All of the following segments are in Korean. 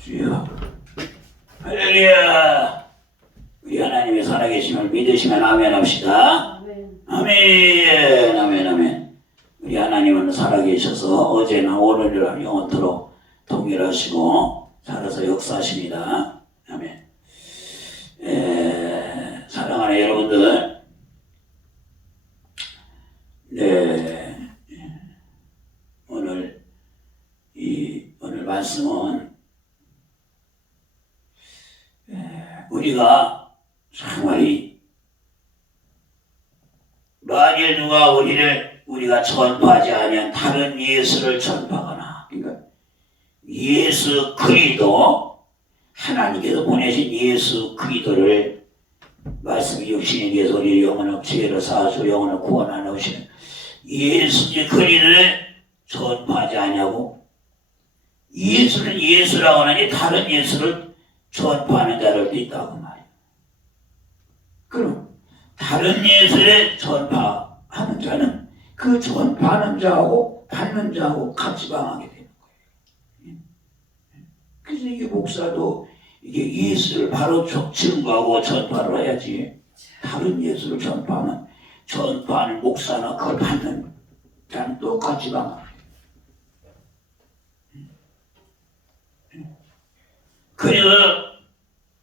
주여 할렐루야. 우리 하나님의 살아계심을 믿으시면 아멘 합시다. 아멘. 아멘 아멘. 우리 하나님은 살아계셔서 어제나 오늘이나 영원토록 동일하시고 살아서 역사하십니다 아멘 에, 사랑하는 여러분들 네 오늘 이 오늘 말씀은 우리가 정말이 만일 누가 우리를 우리가 전파하지 아니한 다른 예수를 전파하거나. 그러니까 예수 그리스도 하나님께서 보내신 예수 그리스도를 말씀이 육신에 대해서 우리 영혼을 죄를 사하시고 영혼을 구원하는 오시는 예수 그리스도를 전파하지 아니하고 예수는 예수라고 하니 다른 예수를 전파하는 자들도 있다고 말이에요. 그럼 다른 예수를 전파하는 자는 그 전파하는 자하고 받는 자하고 같이 방하게 되는 거예요. 그래서 이게 목사도 이게 예수를 바로 저- 증거하고 전파를 해야지 다른 예수를 전파하면 전파하는 목사나 그걸 받는 자는 똑같이 방하게 돼요. 그리고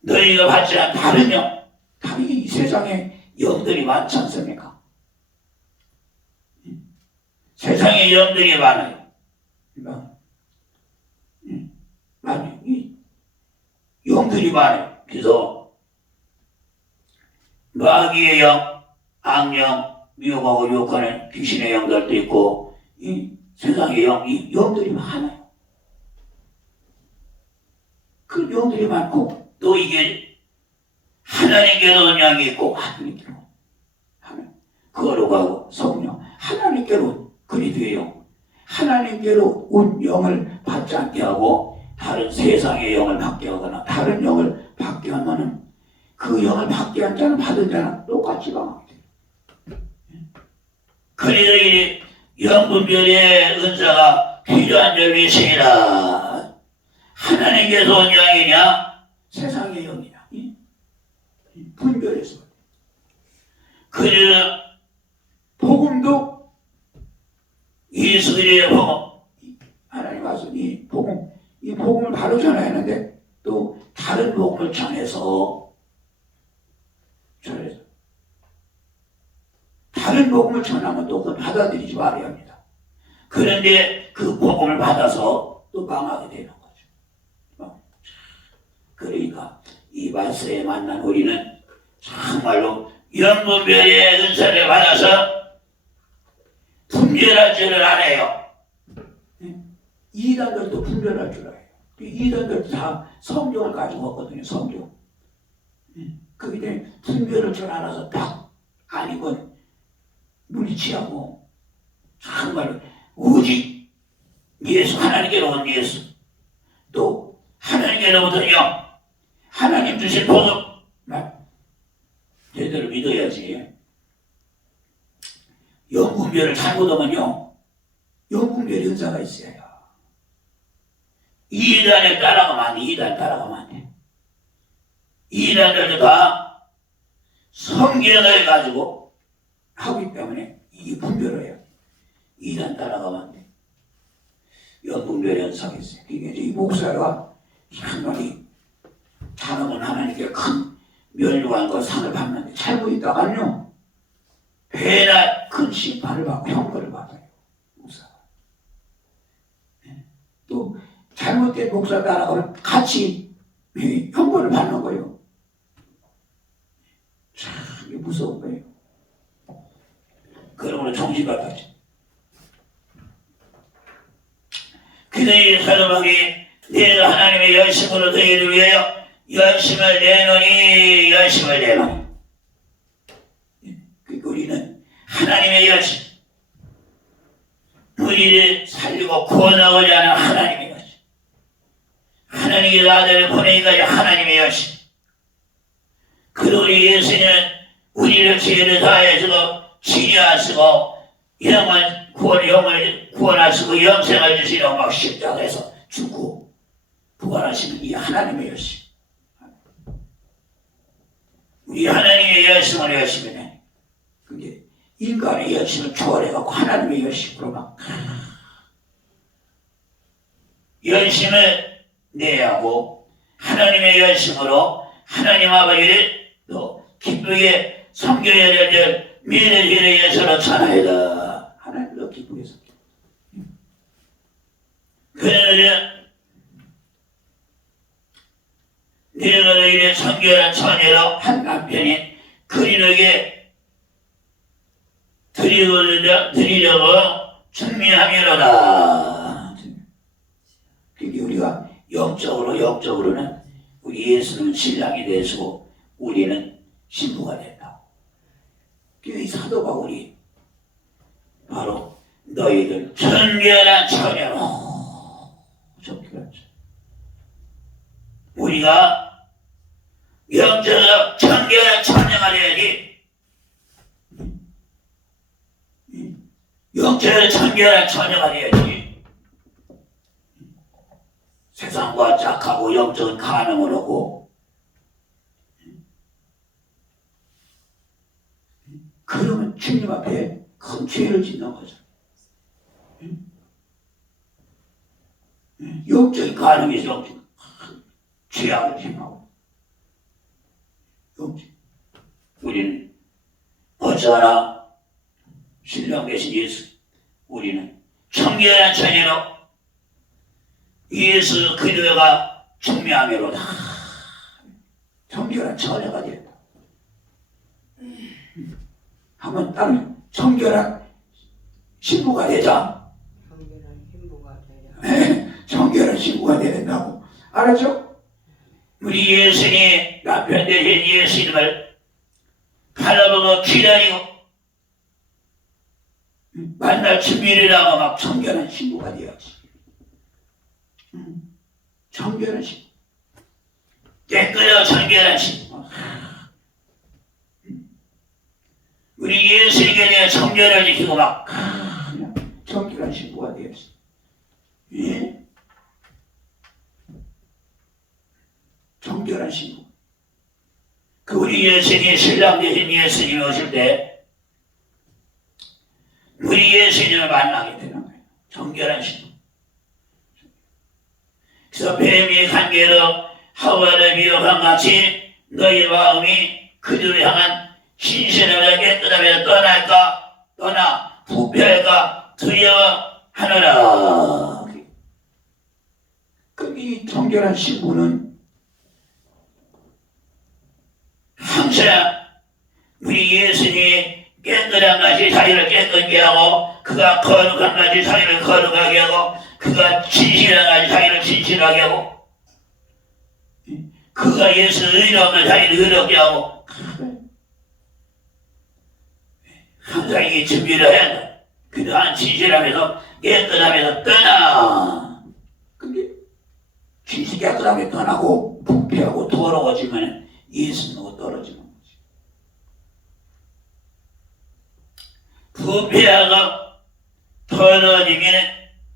너희가 않은 다른 영, 다른 이 세상에 영들이 많지 않습니까? 세상에 영들이 많아요. 음, 많아요. 이 영들이 많아요. 그래서 마귀의 영, 악령, 미혹하고 유혹하는 귀신의 영들도 있고 이 세상의 영, 이 영들이 많아요. 그 영들이 많고 또 이게 하나님께로 영향이 있고 하나님께로 하나님 거룩하고 성령 하나님께로 그리스도의 영 하나님께로 온 영을 받지 않게 하고 다른 세상의 영을 받게 하거나 다른 영을 받게 하면은 그 영을 받게 한 자는 받은 자는 똑같이 방하게 돼요. 이 영분별의 은사가 필요한 점이시니라. 하나님께서 온 영이냐 세상의 영이냐 이? 이 분별해서 그래서 복음도 그리스도의 복음 이 하나님 와서 이 복음 이 복음을 바로 전하는데 또 다른 복음을 전해서 전해서 다른 복음을 전하면 또 그걸 받아들이지 말아야 합니다. 그런데 그 복음을 받아서 또 망하게 되는 거죠. 그러니까 이 말씀에 만난 우리는 정말로 연분별의 은사를 받아서 분별할 줄을 알아요. 이단들도 분별할 줄 알아요. 이단들 다 성경을 가지고 왔거든요. 성경. 그게 때문에 분별할 줄 알아서 딱 아니건 물리치하고 정말 오직 예수 하나님께로 온 예수 또 하나님께로부터 영 하나님 주신 복음 말 제대로 믿어야지. 영분별을 잘못하면요 영분별 은사가 있어요. 이단에 따라가면 안 돼. 이단 따라가면 안 돼. 이단들도 다 성경을 가지고 하기 때문에 이게 분별해요. 이단 따라가면 안 돼. 영분별의 은사가 있어요. 이게 이제 이 목사가 상당 히 잘하면 하나님께 큰 멸류관과 상을 받는데 잘못 있다가요. 배나 큰 심판을 받고 형벌을 받아요 목사가. 예. 또 잘못된 목사 따라가면 같이 이 형벌을 받는 거예요. 참 무서운 거예요. 그러므로 정신 같아지. 그대의 사람에게 내가 하나님의 열심으로 너희를 위하여 열심을 내노니 열심을 내노니 그 우리는 하나님의 열심. 우리를 살리고 구원하고자 하는 하나님의 열심. 하나님의 아들을 보내기까지 하나님의 열심. 그리고 우리 예수님은 우리를 죄를 다해주고 치료하시고 영을 구원 영을 구원하시고 영생을 주시는 막 십자가에서 죽고 부활하시는 이 하나님의 열심. 우리 하나님의 열심을 열심히 해. 그게 인간의 열심을 초월해갖고 하나님의 열심으로 막 열심을 내야 하고 하나님의 열심으로 하나님 아버지를 또 기쁘게 섬겨야 될 미래의 예수로 전하여다. 하나님도 기쁘게 섬겨. 그들은 너희를 청결한 처녀로 한 남편인 그리에게 드리려, 드리려고 준비하며로다. 그게 우리가 영적으로 영적으로는 우리 예수는 신랑이 되시고 우리는 신부가 된다. 그이 사도 바울이 바로 너희들 청결한 처녀로. 우리가 처녀가 되야지. 영적으로 청결한 처녀가 되야지. 세상과 착하고 영적인 가능을 하고. 그러면 주님 앞에 큰 죄를 짓는 거죠. 영적인 가능이 영적 죄악을 행하고. 영적 우리는 어쩌나 신령 계신 예수 우리는 청결한 처녀로 예수 그리스도가 증명하기로다 청결한 처녀가 된다. 한번 따로 청결한 신부가 되자. 청결한 신부가 되려 청결한 신부가 되야 된다고. 알았죠? 우리 예수님 남편 되신 예수님을 바라보고 기다리고 만날 준비를 하고 막 청결한 신부가 되어야지 음, 청결한 신부 깨끗하고 청결한 신부 음. 우리 예수님에 대해 청결을 지키고 막 청결한 신부가 되어야지 예? 정결한 신부. 그 우리 예수님 신랑 되신 예수님이 오실 때 우리 예수님을 만나게 되는 거예요. 정결한 신부. 그래서 뱀이 관계로 하와를 미혹한 같이 너희 마음이 그들을 향한 신실함을 깨끗함에 떠날까 떠나 부패할까 두려워하노라. 그이 정결한 신부는 항상 우리 예수님이 깨끗한 것이 자기를 깨끗게 하고 그가 거룩한 것이 자기를 거룩하게 하고 그가 진실한 것이 자기를 진실하게 하고 그가 예수 걸 자기를 의롭게 하고 항상 이게 준비를 해야 돼. 그러한 진실함에서 깨끗함에서 떠나. 근데 진실 깨끗하게 떠나고 부패하고 더러워지면 예수님하고 떨어지는 거지. 부패하고 더러워지면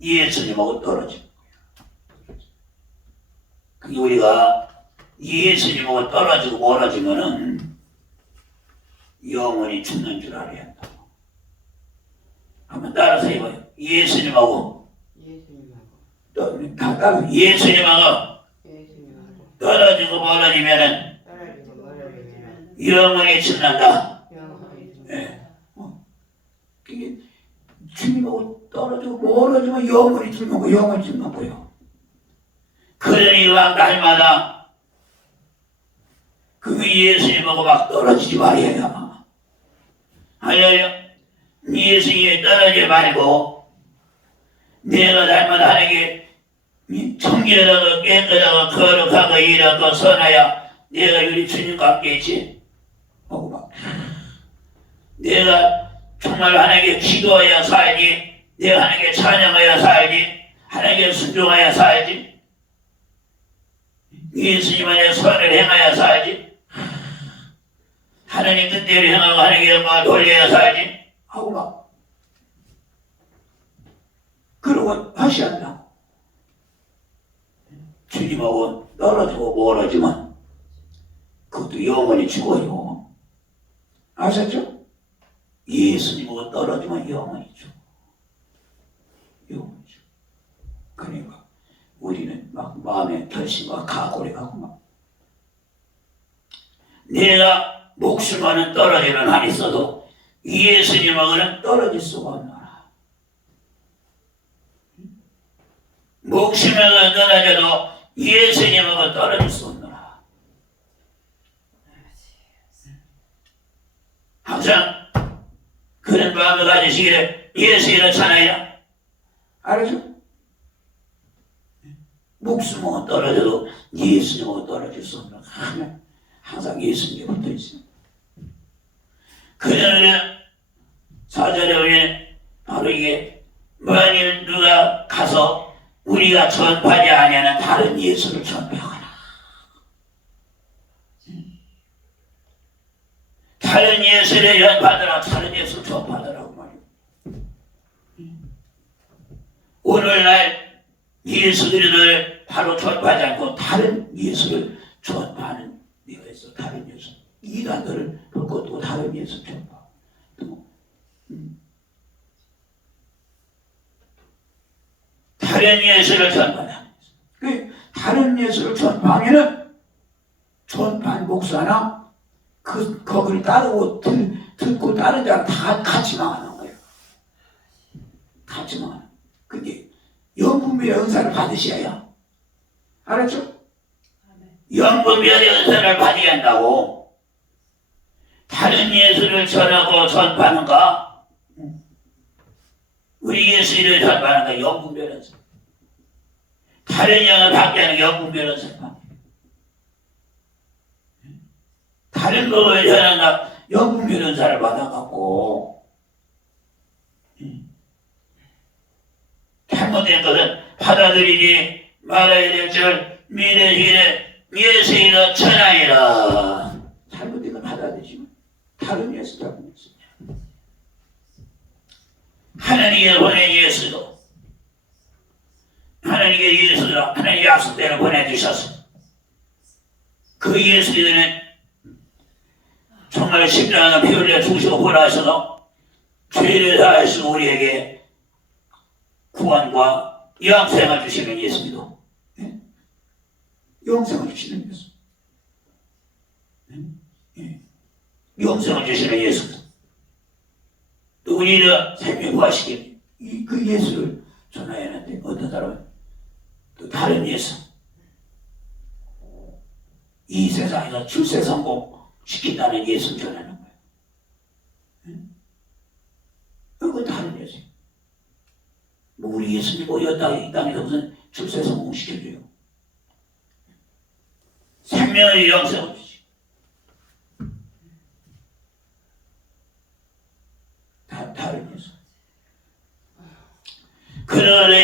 예수님하고 떨어지는 거야. 그게 우리가 예수님하고 떨어지고 멀어지면은 영원히 죽는 줄 알아야 한다. 한번 따라서 해봐요. 예수님하고 예수님하고 예수님하고 예수님하고 떨어지고 멀어지면은 영원히. 영원히 예. 그게 주님하고 떨어지고 멀어지면 영원히 거, 영원히 거요. 그러니 막 날마다 그 예수님하고 막 떨어지지 말아야. 할렐루야. 예수님이 떨어지지 말고 내가 날마다 하는 게 청결하고 깨끗하고 거룩하고 이렇고 선하여 내가 우리 주님과 함께 있지. 내가 정말 하나님께 기도하여 살지 내가 하나님께 찬양하여 살지 하나님께 순종하여 살지 예수님 안에 선을 행하여 살지 하나님 뜻대로 행하고 하나님께 영광을 돌려야 살지 하고 막 그러고 다시 한다 주님하고 떨어지고 멀어지면 그것도 영원히 죽어요. 아셨죠? 예수님하고 떨어지면. 영원히 죽어. 그러니까 우리는 막 마음의 결심과 각오를 하고 막 내가 목숨과는 떨어지는 한 있어도 예수님하고는 떨어질 수가 없노라. 목숨하고 떨어져도 예수님하고 떨어질 수 없노라. 항상 그런 마음을 가지시기를 예수 이렇잖아요. 알았죠? 목숨하고 떨어져도 예수님하고 떨어질 수 없는 하나님. 항상 예수님에 붙어 있어요. 그러면 사절에 보면 바로 이게 만일 누가 가서 우리가 전파하지 아니하는 다른 예수를 전파하거나 다른 예수를 전파하더라 다른 예수를 전파하더라고 말이야. 오늘날 예수 그리스도를 바로 전파하지 않고 다른 예수를 전파하는 네가 있어 다른 예수 이단들을 볼 것도 다른 예수 전파 또 음. 다른 예수를 전파하는 그 다른 예수를 전파하면은 전파한 목사나 그 거기를 따르고 들, 듣고 따른 자랑 다 같이 망하는 거예요. 같이 망하는. 그게 영분별의 은사를 받으셔야 알았죠? 영분별의 은사를 받아야 한다고 다른 예수를 전하고 전파하는가? 우리 예수를 전파하는가? 영분별 은사 다른 영을 받게 하는 게 영분별 은사 다른 법을 전한다 영분별 은사를 받아갖고 잘못된 것은 받아들이지 말아야 될줄 믿으시기를 예수이라 천하이라. 잘못된 건 받아들이지만 다른 예수 예수. 하나님이 보낸 예수도 하나님의 예수도 하나님 약속대로 보내주셔서 그 예수님은 정말 십자가 피 흘려 죽으시고 보내셔서 죄를 다하시고 우리에게 구원과 영생을 주시는 예수님도 예? 영생을 주시는 예수 예? 예. 영생을 주시는 예수 또 우리를 생명 구하시기 이- 그 예수를 전해야 하는데 어떤 사람은 또 다른 예수 이 세상에서 출세 성공 시킨다는 예수를 전하는 거예요. 응? 그건 다른 예수 뭐 우리 예수님 모였다 이 땅에서 무슨 출세 성공 시켜줘요. 생명의 영생을 주지. 다 다른 예수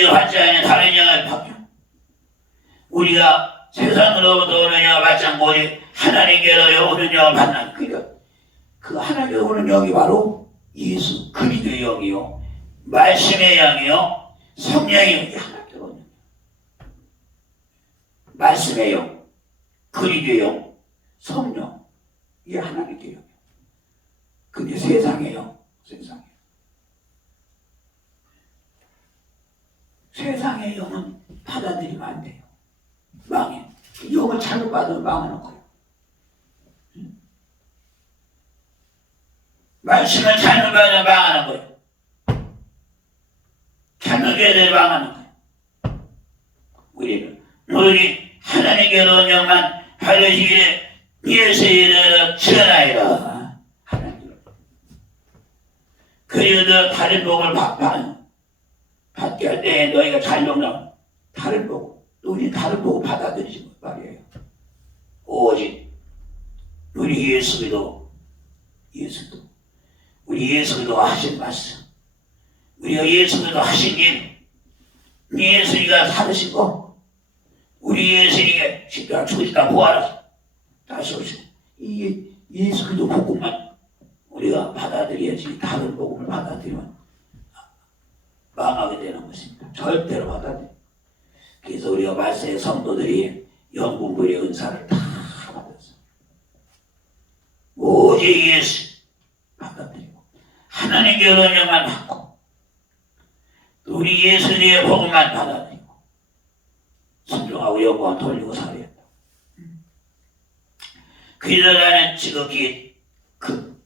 하지 않은 다른 영을 받겨 우리가 세상으로부터 받지 않고 오직 하나님께로 영을 받는 그러니까 그 하나님께로 오는 영이 바로 예수 그리스도의 영이요. 말씀의 영이요. 성령의 영이 하나님께로 오는 영 말씀의 영 그리스도의 영 성령 이게 하나님께 영이에요 근데 세상의 영. 세상의 영은 받아들이면 안 돼요 망해. 영을 잘못 받으면 망하는 거예요. 응? 말씀을 잘못 받으면 망하는 거예요. 잘못 교회를 망하는 거예요. 우리는 우리 하나님께로 온 영만 받으시기를 예수의 이름으로 전하이라. 하나님. 그리고 너 다른 복을 받, 받, 받게 할때 너희가 잘못 나면 다른 복 우리 다른 보고 받아들이지 말이에요. 오직 우리 예수도 예수도 우리 예수도 하신 말씀. 우리가 예수도 하신 일. 예수가 살으신 거. 우리 예수님이 십자가 죽으시다 부활하시 다시 오시고 이 예수 그도 복음만 우리가 받아들여야지 다른 복음을 받아들이면 망하게 되는 것입니다. 절대로 받아들여 그래서 우리가 말세의 성도들이 영분별의 은사를 다 받았어. 오직 예수 받아들이고 하나님의 은혜만 받고 또 우리 예수님의 복음만 받아들이고 순종하고 영광 돌리고 살아야 돼. 그러다는 지극히 그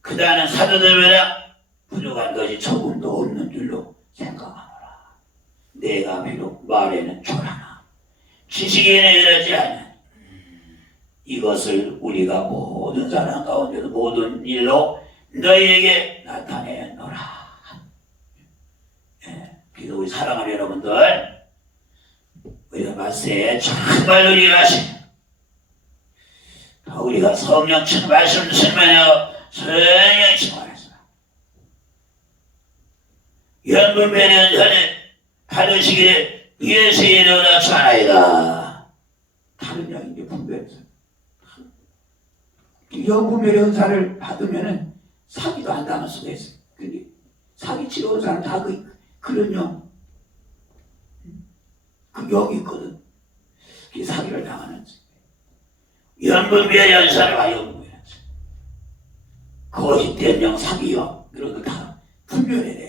그다는 사도들보다 부족한 것이 조금도 없는 줄로 생각하노라. 내가 비록 말에는 초라나 지식에는 이르지 않은 이것을 우리가 모든 사람 가운데도 모든 일로 너희에게 나타내노라. 예, 그래서 우리 사랑하는 여러분들 우리가 말세에 정말 우리가 더 우리가 성령 ችን 말씀 승만하여 성령 충만했어. 연분별의 은사 를 받으시기를 예수의 이름으로 축원하이다. 다른 양인데 분별해서. 연분별의 은사를 받으면은 사기도 안 당할 수가 있어요. 근데 사기 치러 온 사람 다 그, 그런 영. 그 영이 있거든. 그 사기를 당하는 연분별의 은사를 와 연분별의 은사. 거짓된 영, 사기영 이런 거 다 분별해야 돼.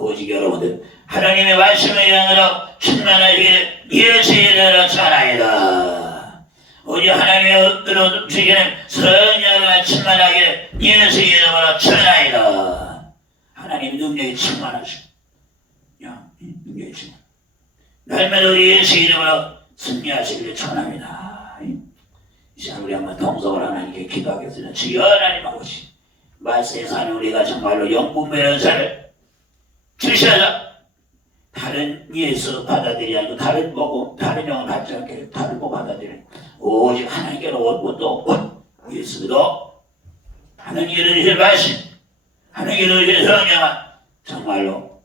오직 여러분들 하나님의 말씀의 영으로 충만하시기를 예수의 이름으로 전하이다. 오직 하나님의 은혜로 주시는 성령을 충만하기를 예수의 이름으로 전하이다. 하나님의 능력이 충만하시고 능력이 충만. 날마다 우리 예수의 이름으로 승리하시기를 전합니다. 이 시간 우리 한번 동성을 하나님께 기도하겠습니다. 주여 하나님 아버지 말세에 사는 우리가 정말로 영분별 은사를 주셔서 다른 예수 받아들이지 않고 다른 복음 다른 영을 받지 않게 다른 거 받아들이는 오직 하나님께로 또온 예수도 하나님께로 주신 말씀 하나님께로 주신 성령은 정말로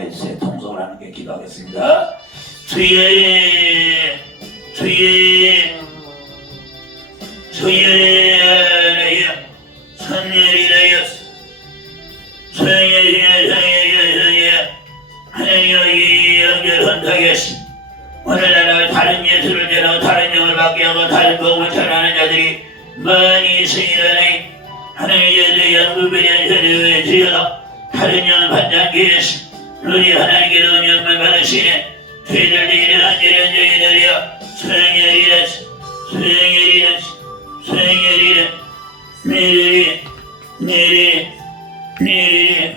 해주세요 통성을 하는 게 기도하겠습니다 주의 주의 주의 선열이라여 성령이라 내리 내리 내리 Eh,